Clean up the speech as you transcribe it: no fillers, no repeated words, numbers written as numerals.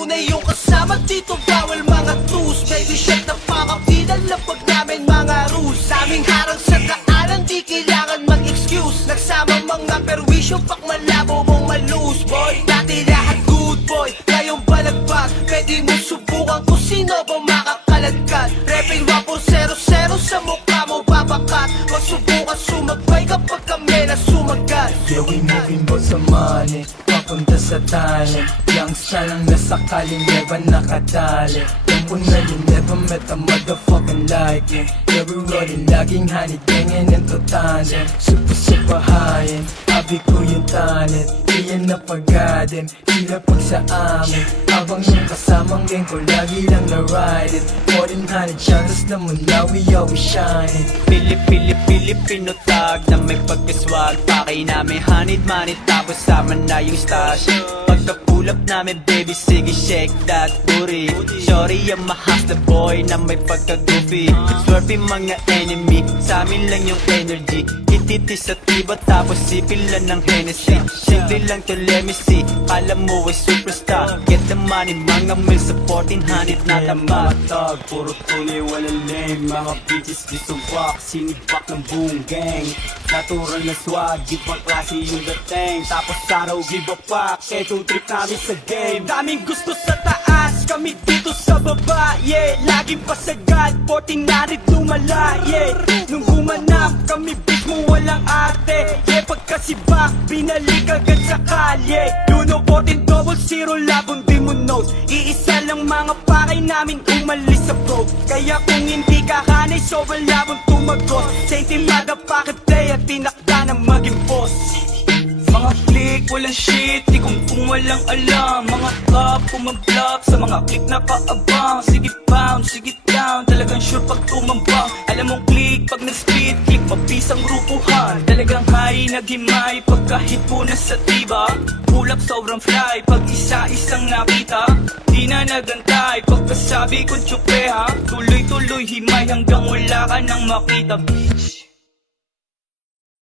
tunay yung kasama dito, bawal mga tus. Baby shot na pakapilan lang pag namin mga rules. Sa aming harang sa daanan, di kailangan mag-excuse. Nagsama mga perwisyo, pak malabo mong malus. Boy, dati lahat good boy, ngayong balagbag. Pwede mo subukan kung sino ba makakaladkad. Reping wapo 0-0 sa mukha mo babakat. Huwag subukan sumagbay kapag kami na sumagat. Yeah, we moving both sa money, papunta sa talent. Youngster lang nasakaling never nakatali. Tempo na you never met a motherfucking like it. Yeah, we rolling, laging honey gangin' into tandem. Super high-end, abi ko yung talent. Kaya napagadim, sila pag sa amin. Habang yung kasamang gang ko, lagi lang na-ride it. More than 100 chances na mula, we always shining. Pilipino tag na may pagkaswag. Pakay namin hanid-manid tapos sama na yung stash. Pagka-pull up namin baby, sige shake that booty. Shorty ang mahasla boy na may pagka-goofy. Swerving mga enemy, sa amin lang yung energy. Ititis sa tiba tapos sipin lang ng Hennessy. Simple lang to let me see, kala mo ay superstar. Get the money, mga mil sa 1400 na tama. Tag, puro tunay, walang lame. Mga bitches gusto walk, sinibak ng buong gang. Natural na swag, ibang klase yung dating. Tapos araw, give a fuck, etong trip namin sa game. Daming gusto sa taas, kami dito sa baba, yeah. Laging pasagad, 1400 lumala, yeah. Nung gumanap, kami mismo walang arte, yeah. Pagkasibak, binalik agad sa kalye. Luno 1400, labong di mo nose. Iisa lang mga pakay namin umalis sa bro. Kaya kung hindi ka hanay, so wala mong tumagos. Sa intimada pakitay at tinakda na maging boss. Mga click, walang shit, di kung walang alam. Mga top, kumablock sa mga click na paabang. Sige pound, sige down, talagang sure pag tumambang. Alam mong click, pag nag-speed, click, mabisang grupuhan. Talagang high, naghimay, pagkahit po na sa tiba. Pull up, sobrang fly, pag isa-isang nakita. Di na nagantay, pagkasabi ko tsupeha. Tuloy-tuloy himay hanggang wala ka nang makita, bitch.